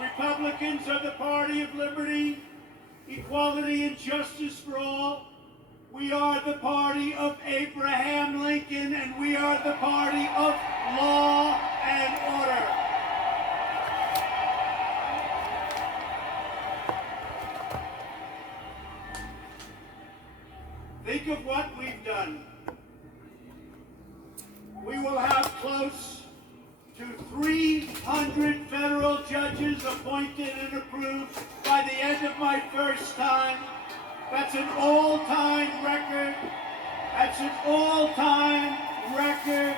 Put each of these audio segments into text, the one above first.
Republicans are the party of liberty, equality, and justice for all. We are the party of Abraham Lincoln, and we are the party of law and order. Think of what we've done. We will have close to 300 federal judges appointed and approved by the end of my first time. That's an all-time record. That's an all-time record.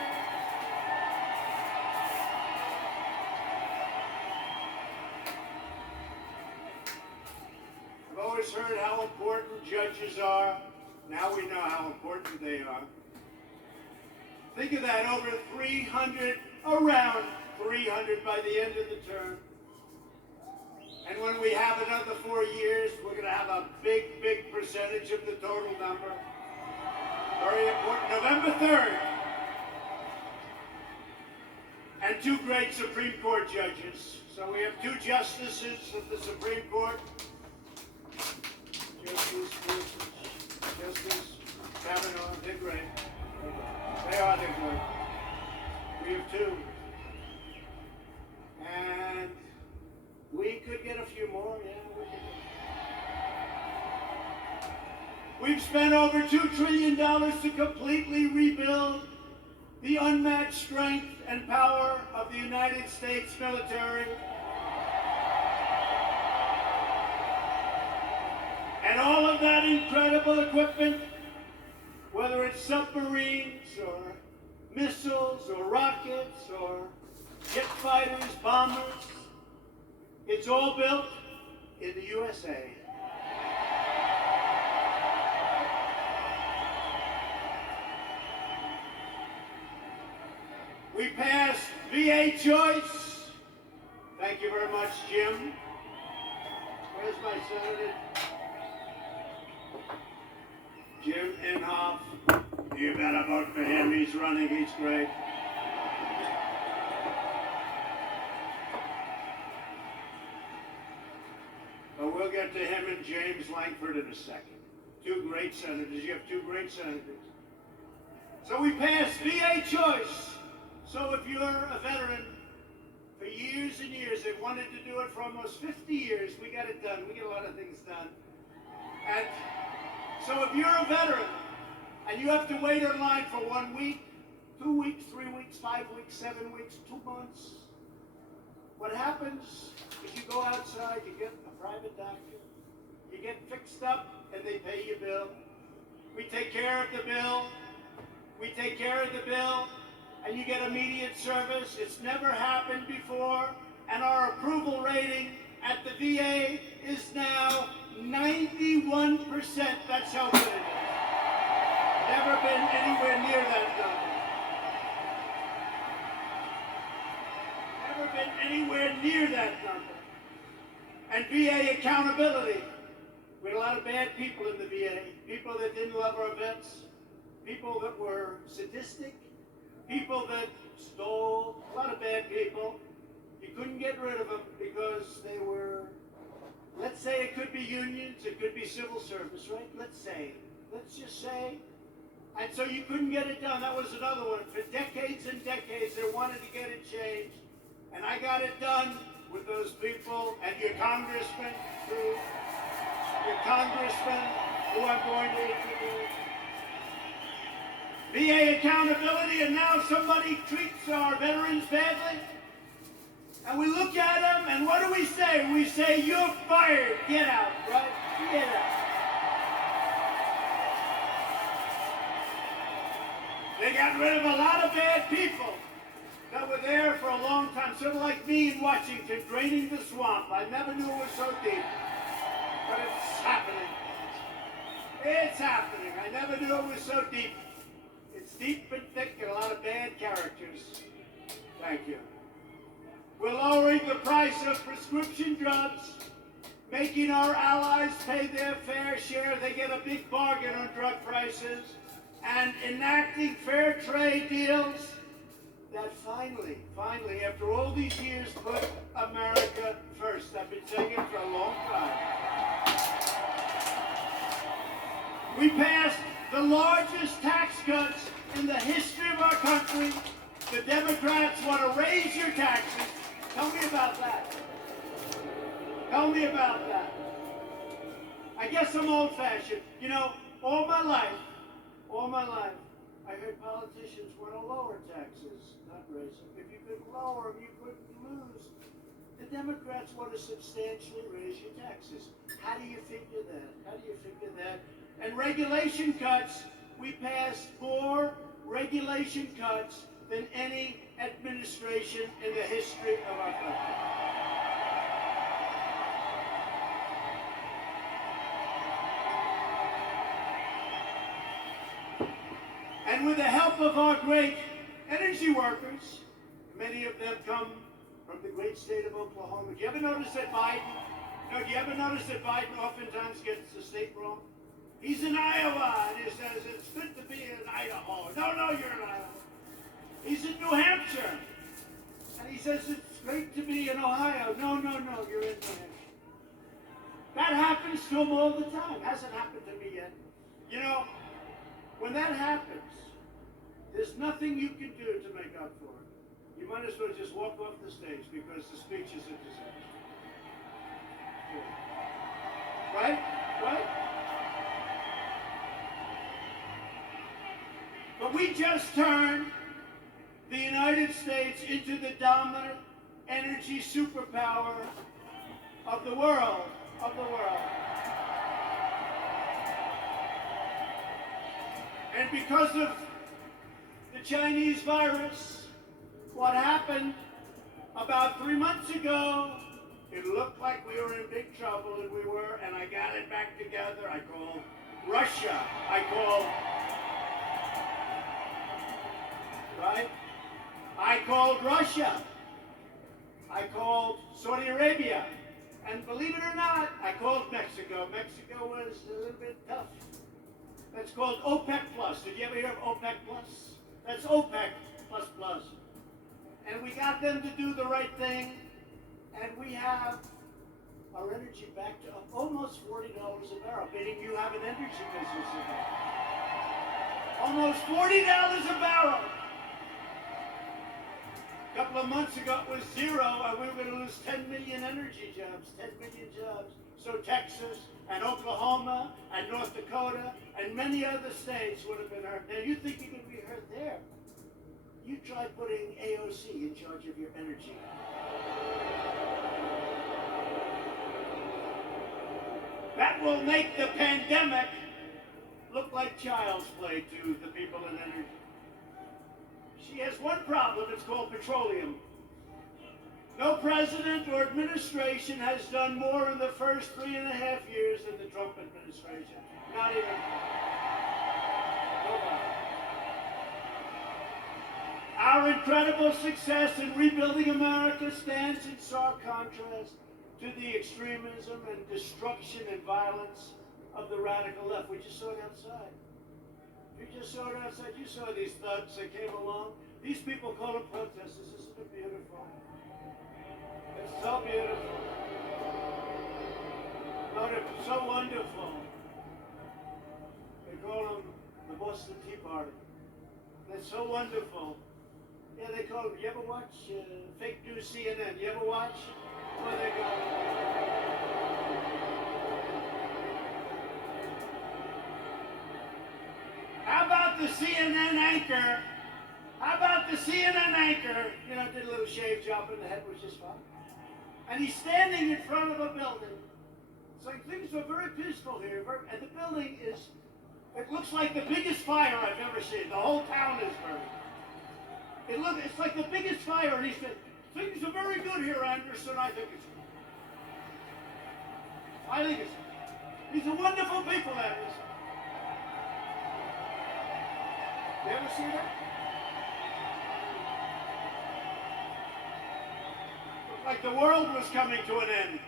I've always heard how important judges are. Now we know how important they are. Think of that, over 300, around 300 by the end of the term. And when we have another 4 years, we're going to have a big, big percentage of the total number. Very important. November 3rd. And 2 great Supreme Court judges. So we have 2 justices of the Supreme Court. Justice Kavanaugh, they're great. They're great. We have 2. And we could get a few more, yeah. We've spent over $2 trillion to completely rebuild the unmatched strength and power of the United States military. And all of that incredible equipment, whether it's submarines or missiles or rockets or jet fighters, bombers, it's all built in the USA. We passed VA choice. Thank you very much, Jim. Where's my senator? Jim Inhofe. You better vote for him. He's running. He's great. But we'll get to him and James Lankford in a second. 2 great senators. You have 2 great senators. So we passed VA choice. So if you're a veteran, for years and years, they wanted to do it for almost 50 years. We got it done. We get a lot of things done. And so if you're a veteran and you have to wait in line for 1 week, 2 weeks, 3 weeks, 5 weeks, 7 weeks, 2 months, what happens is you go outside, you get a private doctor, you get fixed up, and they pay your bill. We take care of the bill. We take care of the bill, and you get immediate service. It's never happened before, and our approval rating at the VA is now 91%. That's how good it is. Never been anywhere near that number. Never been anywhere near that number. And VA accountability. We had a lot of bad people in the VA. People that didn't love our vets. People that were sadistic. People that stole. A lot of bad people. You couldn't get rid of them because they were, let's say it could be unions, it could be civil service, right? Let's just say. And so you couldn't get it done. That was another one. For decades and decades, they wanted to get it changed. And I got it done with those people and your congressman, who I'm going to introduce. VA accountability, and now somebody treats our veterans badly. And we look at them, and what do we say? We say, you're fired. Get out, right? Get out. They got rid of a lot of bad people that were there for a long time, sort of like me in Washington, draining the swamp. I never knew it was so deep, but it's happening. It's happening. I never knew it was so deep. It's deep and thick and a lot of bad characters. Thank you. We're lowering the price of prescription drugs, making our allies pay their fair share. They get a big bargain on drug prices, and enacting fair trade deals that finally, after all these years, put America first. I've been saying it for a long time. We passed the largest tax cuts in the history of our country. The Democrats want to raise your taxes. Tell me about that. Tell me about that. I guess I'm old-fashioned. You know, all my life, I heard politicians want to lower taxes, not raise them. If you could lower them, you couldn't lose. The Democrats want to substantially raise your taxes. How do you figure that? And regulation cuts, we passed more regulation cuts than any administration in the history of our country. And with the help of our great energy workers, many of them come from the great state of Oklahoma. Do you ever notice that Biden oftentimes gets the state wrong? He's in Iowa, and he says, it's good to be in Idaho. No, you're in Iowa. He's in New Hampshire, and he says, it's great to be in Ohio. No, you're in New Hampshire. That happens to him all the time. Hasn't happened to me yet. You know, when that happens, there's nothing you can do to make up for it. You might as well just walk off the stage because the speech is a disaster. Right? But we just turned the United States into the dominant energy superpower of the world. And because of the Chinese virus, what happened about 3 months ago, it looked like we were in big trouble, and we were, and I got it back together. I called Russia. I called Saudi Arabia. And believe it or not, I called Mexico. Mexico was a little bit tough. That's called OPEC Plus. Did you ever hear of OPEC Plus? That's OPEC plus plus. And we got them to do the right thing, and we have our energy back to almost $40 a barrel, meaning you have an energy business in there. Almost $40 a barrel. A couple of months ago it was zero, and we were going to lose 10 million energy jobs, 10 million jobs. So Texas and Oklahoma and North Dakota and many other states would have been hurt. Now you think you could be hurt there? You try putting AOC in charge of your energy. That will make the pandemic look like child's play to the people in energy. She has one problem, it's called petroleum. No president or administration has done more in the first 3.5 years than the Trump administration. Not even. Nobody. Our incredible success in rebuilding America stands in stark contrast to the extremism and destruction and violence of the radical left. We just saw it outside. You saw these thugs that came along. These people call them protesters. Isn't it beautiful? It's so beautiful. Oh, they're so wonderful. They call them the Boston Tea Party. They're so wonderful. Yeah, they call them. You ever watch fake news CNN? You ever watch? Where they go? How about the CNN anchor? You know, did a little shave job in the head, which is fine. And he's standing in front of a building. saying things are very peaceful here, and the building is, it looks like the biggest fire I've ever seen. The whole town is burning. It's like the biggest fire, and he said, things are very good here, Anderson. I think it's these are wonderful people, Anderson. You ever see that? Looked like the world was coming to an end.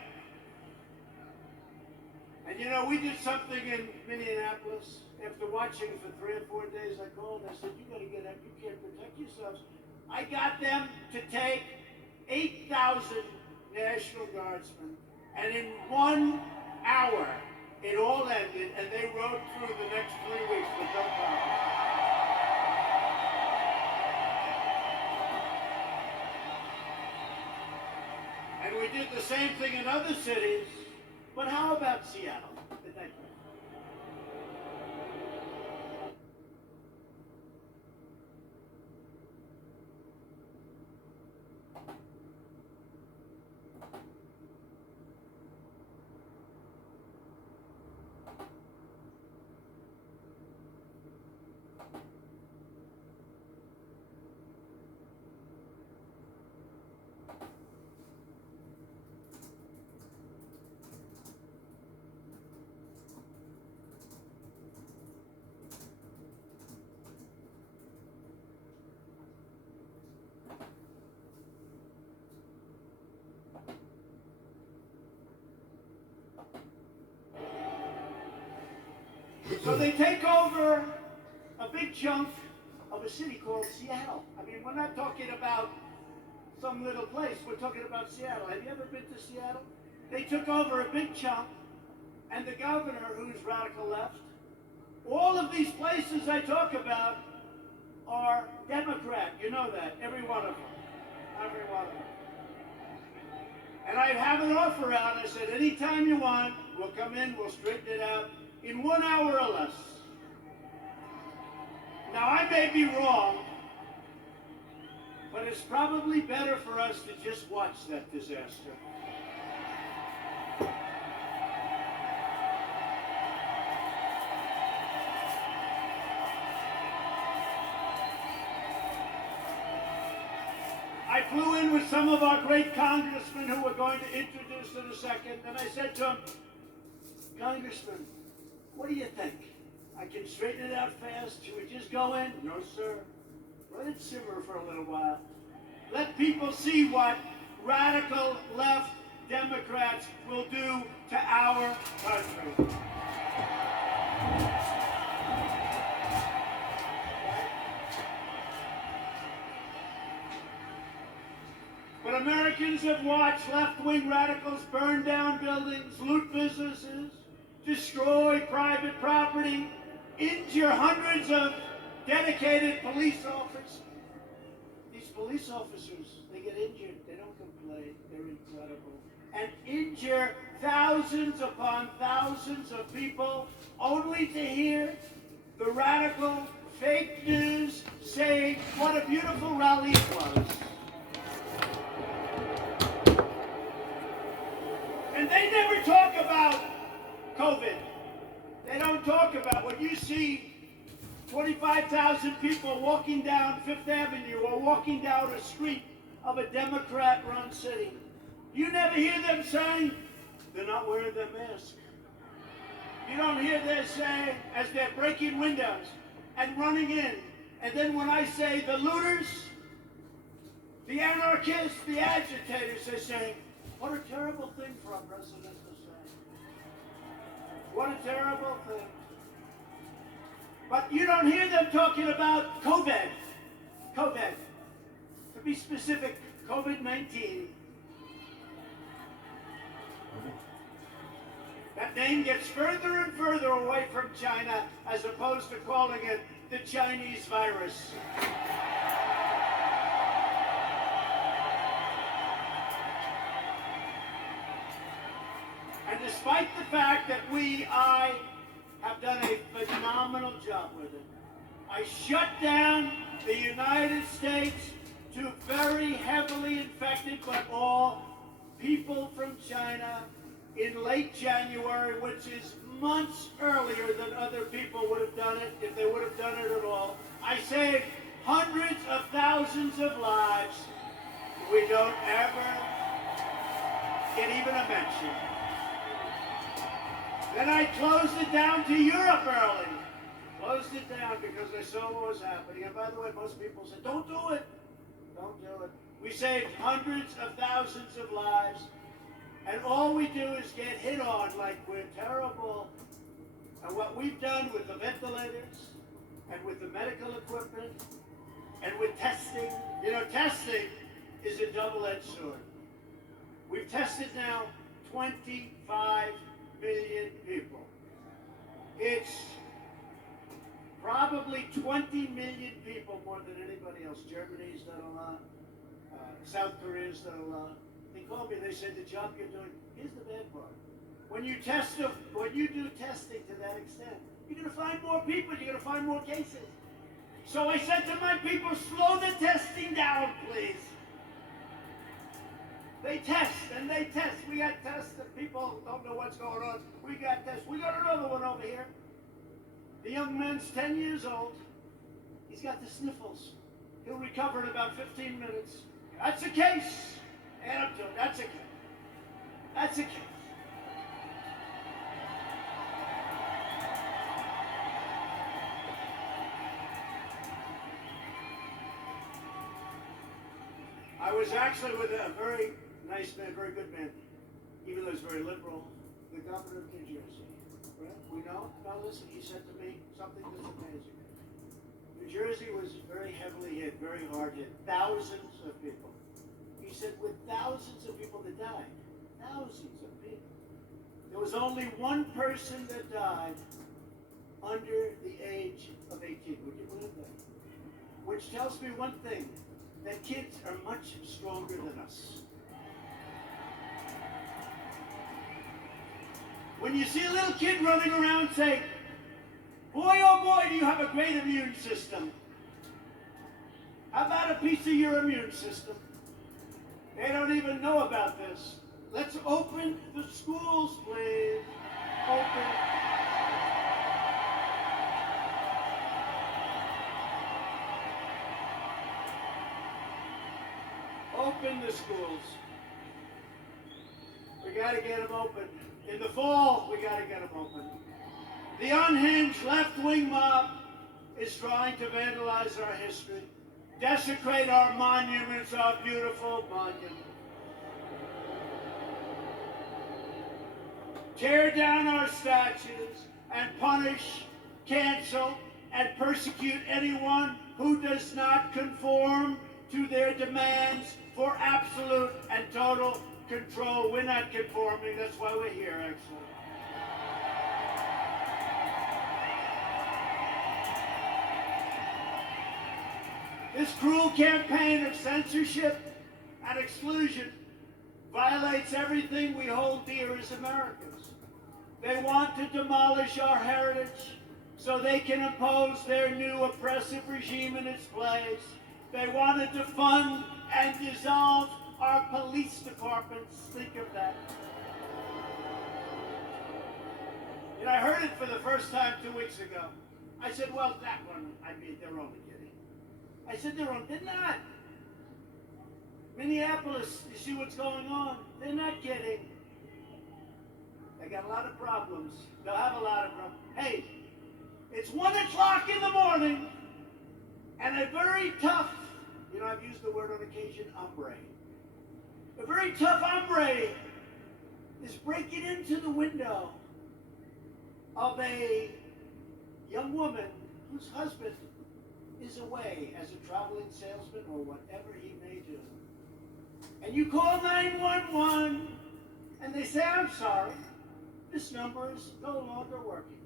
And you know, we did something in Minneapolis. After watching for 3 or 4 days, I called and I said, you got to get up. You can't protect yourselves. I got them to take 8,000 National Guardsmen. And in 1 hour, it all ended, and they rode through the next 3 weeks with no problem. And we did the same thing in other cities. But how about Seattle? Did that go? So they take over a big chunk of a city called Seattle. I mean, we're not talking about some little place. We're talking about Seattle. Have you ever been to Seattle? They took over a big chunk, and the governor, who's radical left, all of these places I talk about are Democrat. You know that. Every one of them. Every one of them. And I have an offer out. I said, anytime you want, we'll come in, we'll straighten it out in 1 hour or less. Now, I may be wrong, but it's probably better for us to just watch that disaster. I flew in with some of our great congressmen who we're going to introduce in a second, and I said to them, Congressman, what do you think? I can straighten it out fast? Should we just go in? No, sir. Let it simmer for a little while. Let people see what radical left Democrats will do to our country. But Americans have watched left-wing radicals burn down buildings, loot businesses, destroy private property, injure hundreds of dedicated police officers. These police officers, they get injured. They don't complain. They're incredible. And injure thousands upon thousands of people only to hear the radical fake news saying what a beautiful rally it was. And they never talk about COVID. They don't talk about when you see 25,000 people walking down Fifth Avenue or walking down a street of a Democrat-run city. You never hear them saying they're not wearing their mask. You don't hear them saying as they're breaking windows and running in. And then when I say the looters, the anarchists, the agitators, they're saying, what a terrible thing for our president to say. What a terrible thing. But you don't hear them talking about COVID. COVID. To be specific, COVID-19. That name gets further and further away from China as opposed to calling it the Chinese virus. And despite the fact that I have done a phenomenal job with it, I shut down the United States to very heavily infected, but all people from China in late January, which is months earlier than other people would have done it, if they would have done it at all. I saved hundreds of thousands of lives. We don't ever get even a mention. Then I closed it down to Europe early. Closed it down because I saw what was happening. And by the way, most people said, don't do it. Don't do it. We saved hundreds of thousands of lives. And all we do is get hit on like we're terrible. And what we've done with the ventilators and with the medical equipment and with testing, testing is a double-edged sword. We've tested now 25 million people. It's probably 20 million people more than anybody else. Germany's done a lot. South Korea's done a lot. They called me, they said, the job you're doing, here's the bad part. When you do testing to that extent, you're going to find more people, you're going to find more cases. So I said to my people, slow the testing down, please. They test and they test. We got tests that people don't know what's going on. We got tests. We got another one over here. The young man's 10 years old. He's got the sniffles. He'll recover in about 15 minutes. That's a case. Add up to it. That's a case. That's a case. I was actually with a very nice man, very good man, even though he's very liberal, the governor of New Jersey. Right? We know? Now listen, he said to me something that's amazing. New Jersey was very heavily hit, very hard hit. Thousands of people. He said with thousands of people that died, thousands of people, there was only one person that died under the age of 18. Would you believe that? Which tells me one thing, that kids are much stronger than us. When you see a little kid running around saying, boy, oh boy, do you have a great immune system. How about a piece of your immune system? They don't even know about this. Let's open the schools, please. Open. Open the schools. We got to get them open. In the fall, we got to get them open. The unhinged left-wing mob is trying to vandalize our history, desecrate our monuments, our beautiful monuments. Tear down our statues and punish, cancel, and persecute anyone who does not conform to their demands for absolute and total control. We're not conforming. That's why we're here, actually. This cruel campaign of censorship and exclusion violates everything we hold dear as Americans. They want to demolish our heritage so they can impose their new oppressive regime in its place. They want to defund and dissolve our police departments. Think of that. And I heard it for the first time 2 weeks ago. I said, well, that one, I mean, they're only kidding. I said, they're not. Minneapolis, you see what's going on? They're not kidding. They got a lot of problems. They'll have a lot of problems. Hey, it's 1 o'clock in the morning, and a very tough, I've used the word on occasion, hombre. A very tough hombre is breaking into the window of a young woman whose husband is away as a traveling salesman or whatever he may do. And you call 911, and they say, I'm sorry, this number is no longer working.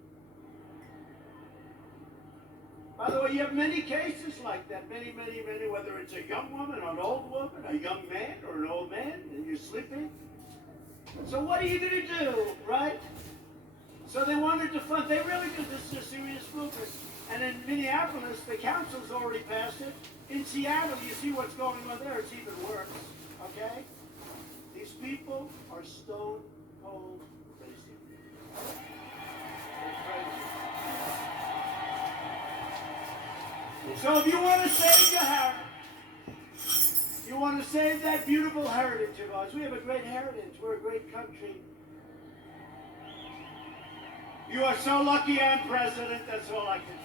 By the way, you have many cases like that, many, whether it's a young woman, an old woman, a young man, or an old man, and you're sleeping. So what are you going to do, right? So they wanted to fund, they really did, this is a serious movement. And in Minneapolis, the council's already passed it. In Seattle, you see what's going on there, it's even worse, okay? These people are stone cold crazy. They're crazy. So if you want to save your heritage, you want to save that beautiful heritage of ours. We have a great heritage. We're a great country. You are so lucky I'm president. That's all I can tell you.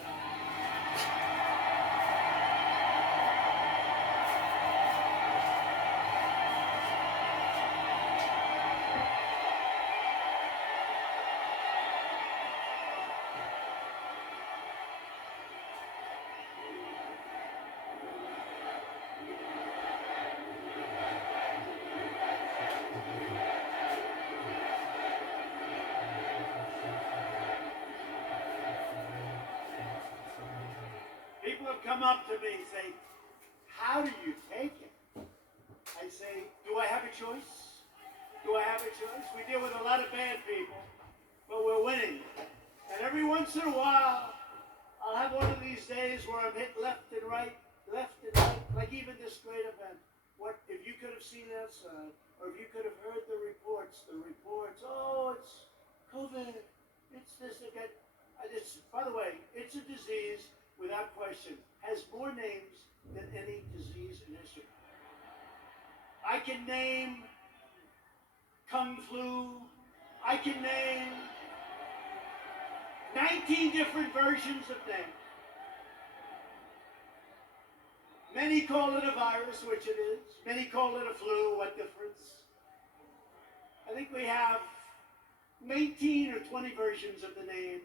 they'll come up to me and say, how do you take it? I say, do I have a choice? Do I have a choice? We deal with a lot of bad people, but we're winning. And every once in a while, I'll have one of these days where I'm hit left and right, like even this great event. What if you could have seen outside, or if you could have heard the reports, oh, it's COVID, it's this again. By the way, it's a disease, without question, has more names than any disease in history. I can name Kung Flu, I can name 19 different versions of names. Many call it a virus, which it is. Many call it a flu, what difference? I think we have 19 or 20 versions of the name.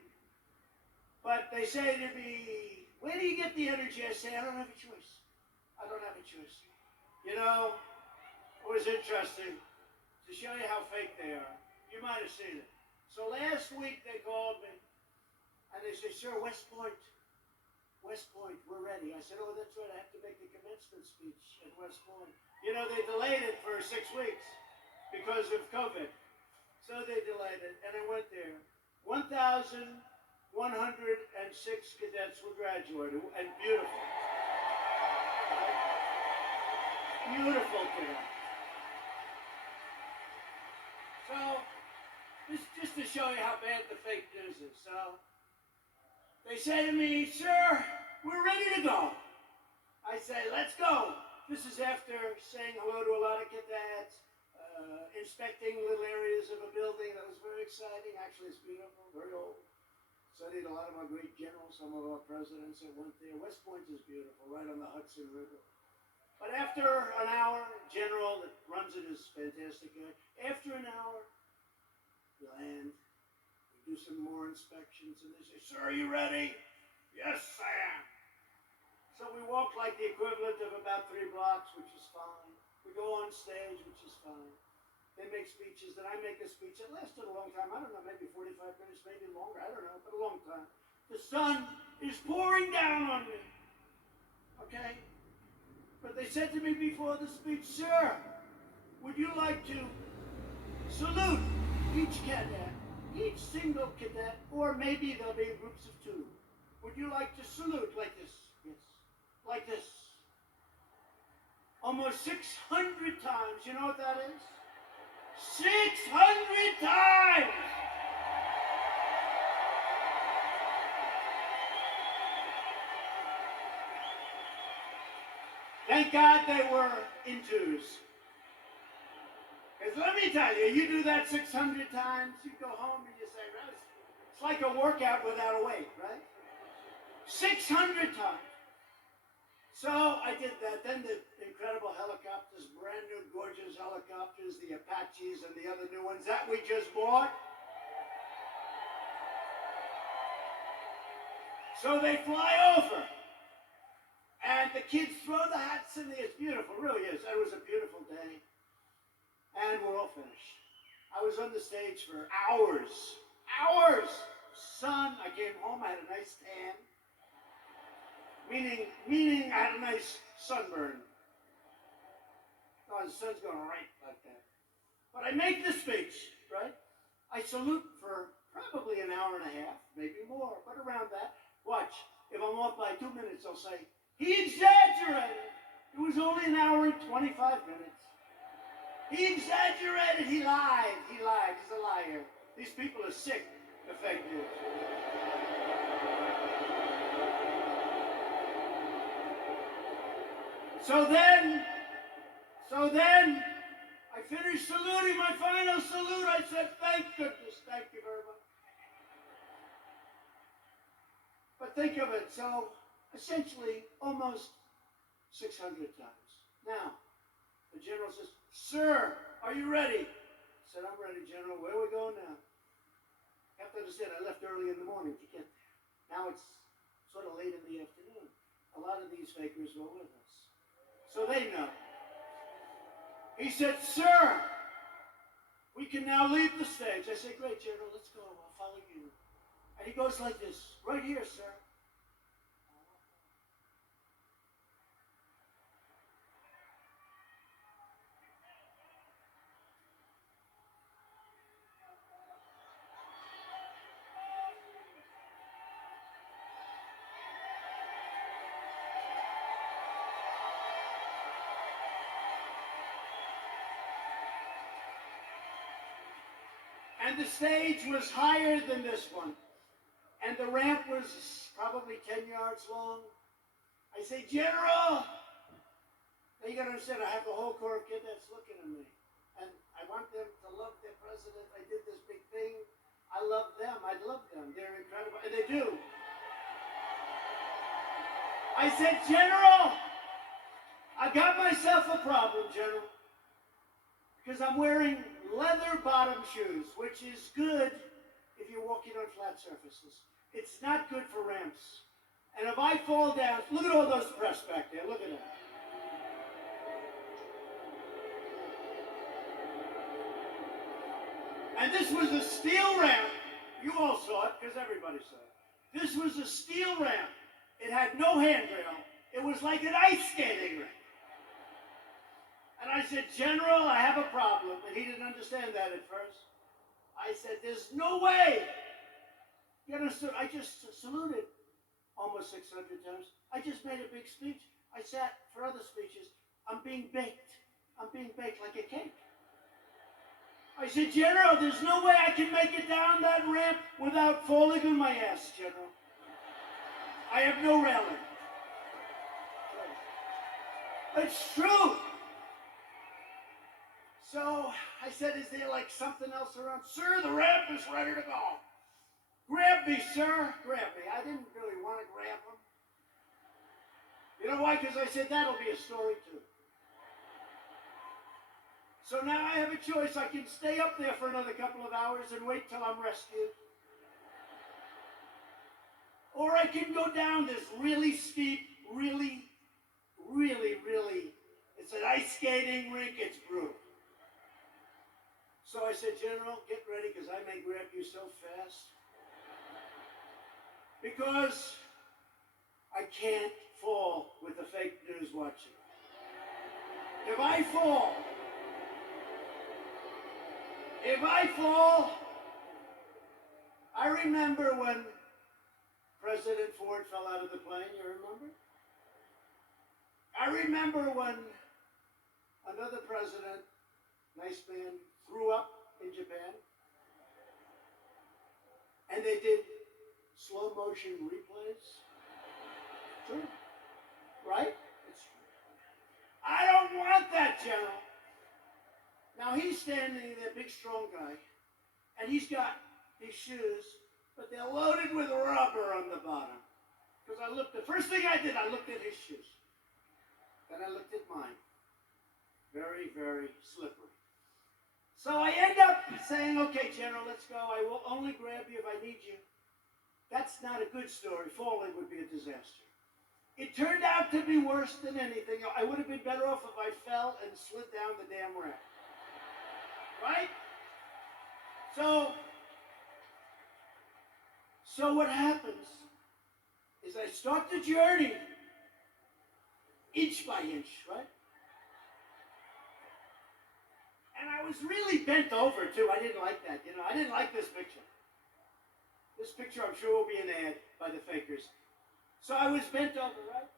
But they say to me, where do you get the energy? I say, I don't have a choice. I don't have a choice. You know, it was interesting to show you how fake they are. You might have seen it. So last week they called me and they said, sir, West Point, we're ready. I said, oh, that's right, I have to make the commencement speech at West Point. You know, they delayed it for 6 weeks because of COVID. So they delayed it, and I went there. 1,106 cadets were graduated, and beautiful. Beautiful cadets. So, just to show you how bad the fake news is. So, they say to me, sir, we're ready to go. I say, let's go. This is after saying hello to a lot of cadets, inspecting little areas of a building that was very exciting. Actually, it's beautiful, very old. Studied a lot of our great generals, some of our presidents that went there. West Point is beautiful, right on the Hudson River. But after an hour, general that runs it is fantastic guy. After an hour, we land. Do some more inspections, and they say, sir, are you ready? Yes, I am. So we walk like the equivalent of about 3 blocks, which is fine. We go on stage, which is fine. They make speeches, then I make a speech. It lasted a long time. I don't know, maybe 45 minutes, maybe longer. I don't know, but a long time. The sun is pouring down on me. Okay? But they said to me before the speech, sir, would you like to salute each cadet? Each single cadet, or maybe there'll be groups of 2. Would you like to salute like this? Yes. Like this. Almost 600 times. You know what that is? 600 times! Thank God they were in 2s. Because let me tell you, you do that 600 times, you go home and you say, well, it's like a workout without a weight, right? 600 times. So I did that. Then the incredible helicopters, brand new gorgeous helicopters, the Apaches and the other new ones that we just bought. So they fly over. And the kids throw the hats in the air. It's beautiful, it really is. It was a beautiful day. And we're all finished. I was on the stage for hours. Hours! Sun, I came home, I had a nice tan. Meaning I had a nice sunburn. Oh, the sun's going right like that. But I make the speech, right? I salute for probably an hour and a half, maybe more, but around that. Watch, if I'm off by 2 minutes, I'll say, he exaggerated. It was only an hour and 25 minutes. He exaggerated. He lied. He's a liar. These people are sick of fake news. So then, I finished saluting my final salute. I said, thank goodness. Thank you very much. But think of it. So, essentially, almost 600 times. Now, the general says, sir, are you ready? I said, I'm ready, General. Where are we going now? You have to understand, I left early in the morning to get there. Now it's sort of late in the afternoon. A lot of these fakers were with us. So they know. He said, sir, we can now leave the stage. I said, great, General, let's go. I'll follow you. And he goes like this, right here, sir. And the stage was higher than this one. And the ramp was probably 10 yards long. I say, General, now you got to understand, I have the whole Corps of Cadets looking at me. And I want them to love their president. I did this big thing. I love them. I love them. They're incredible. And they do. I said, General, I got myself a problem, General. Because I'm wearing leather bottom shoes, which is good if you're walking on flat surfaces. It's not good for ramps. And if I fall down, look at all those press back there. Look at that. And this was a steel ramp. You all saw it, because everybody saw it. This was a steel ramp. It had no handrail. It was like an ice skating rink. And I said, General, I have a problem. And he didn't understand that at first. I said, there's no way. You understood? I just saluted almost 600 times. I just made a big speech. I sat for other speeches. I'm being baked. I'm being baked like a cake. I said, General, there's no way I can make it down that ramp without falling on my ass, General. I have no railing. It's true. So I said, is there like something else around? Sir, the ramp is ready to go. Grab me, sir. Grab me. I didn't really want to grab him. You know why? Because I said, that'll be a story too. So now I have a choice. I can stay up there for another couple of hours and wait till I'm rescued. Or I can go down this really steep, really, it's an ice skating rink. It's brutal. So I said, General, get ready because I may grab you so fast. Because I can't fall with the fake news watching. If I fall, I remember when President Ford fell out of the plane, you remember? I remember when another president, nice man, threw up in Japan. And they did slow motion replays. True. Right? It's true. I don't want that, General. Now he's standing there, big strong guy, and he's got his shoes, but they're loaded with rubber on the bottom. Because the first thing I did, I looked at his shoes. Then I looked at mine. Very, very slippery. So I end up saying, okay, General, let's go. I will only grab you if I need you. That's not a good story. Falling would be a disaster. It turned out to be worse than anything. I would have been better off if I fell and slid down the damn ramp. Right? So what happens is I start the journey inch by inch, right? And I was really bent over, too. I didn't like that, I didn't like this picture. This picture, I'm sure, will be an ad by the fakers. So I was bent over, right?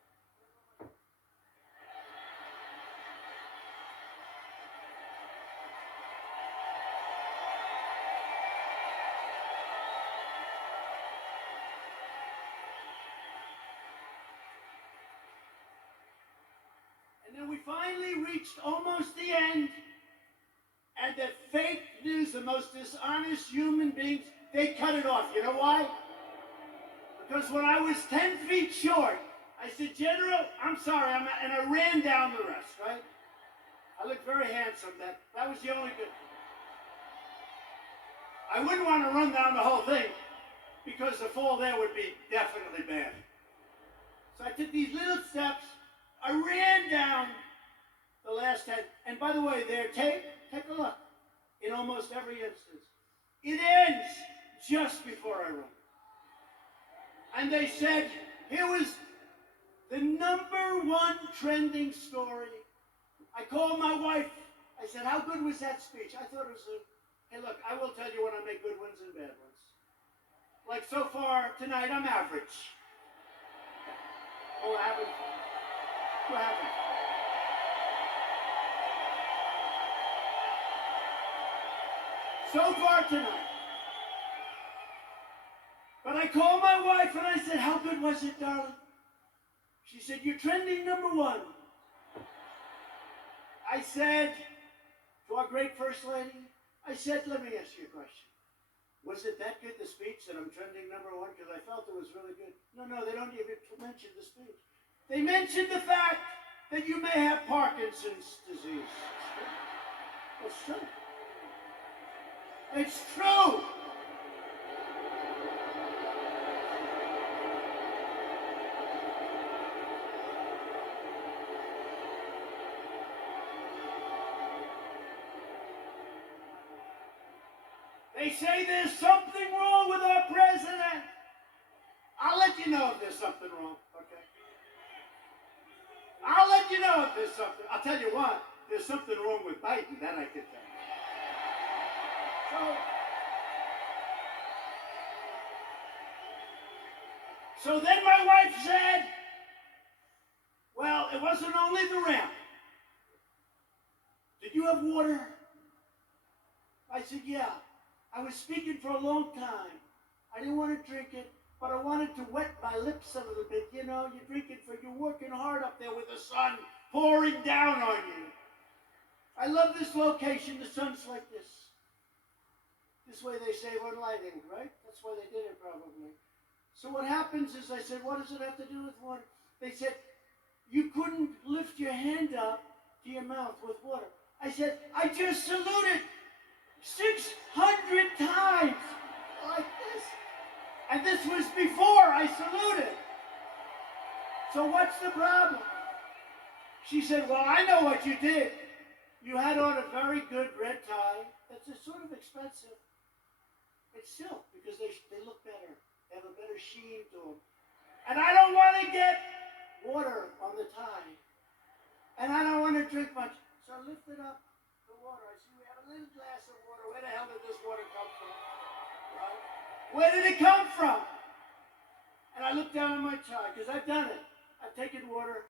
And then we finally reached almost the end. And the fake news, the most dishonest human beings, they cut it off. You know why? Because when I was 10 feet short, I said, General, I'm sorry, and I ran down the rest, right? I looked very handsome. That was the only good. I wouldn't want to run down the whole thing because the fall there would be definitely bad. So I took these little steps. I ran down the last 10. And by the way, they're taped. Take a look. In almost every instance. It ends just before I run. And they said, here was the #1 trending story. I called my wife. I said, how good was that speech? I thought it was hey, look, I will tell you when I make good ones and bad ones. Like so far tonight, I'm average. Oh, average. What happened? so far tonight. But I called my wife and I said, how good was it, darling? She said, you're trending #1. I said to our great First Lady, I said, let me ask you a question. Was it that good, the speech, that I'm trending #1? Because I felt it was really good. No, they don't even mention the speech. They mentioned the fact that you may have Parkinson's disease. It's true. It's true. They say there's something wrong with our president. I'll let you know if there's something wrong, okay? I'll let you know if there's something. I'll tell you what, there's something wrong with Biden, that I can tell you. So then my wife said, well, it wasn't only the ramp. Did you have water? I said, yeah. I was speaking for a long time. I didn't want to drink it, but I wanted to wet my lips a little bit. You know, you're working hard up there with the sun pouring down on you. I love this location. The sun's like this. This way they save on lighting, right? That's why they did it probably. So what happens is I said, what does it have to do with water? They said, you couldn't lift your hand up to your mouth with water. I said, I just saluted 600 times like this. And this was before I saluted. So what's the problem? She said, well, I know what you did. You had on a very good red tie. That's sort of expensive. It's silk because they look better. They have a better sheen to them. And I don't want to get water on the tie. And I don't want to drink much. So I lifted up the water. I see we have a little glass of water. Where the hell did this water come from? Right? Where did it come from? And I looked down at my tie, because I've done it. I've taken water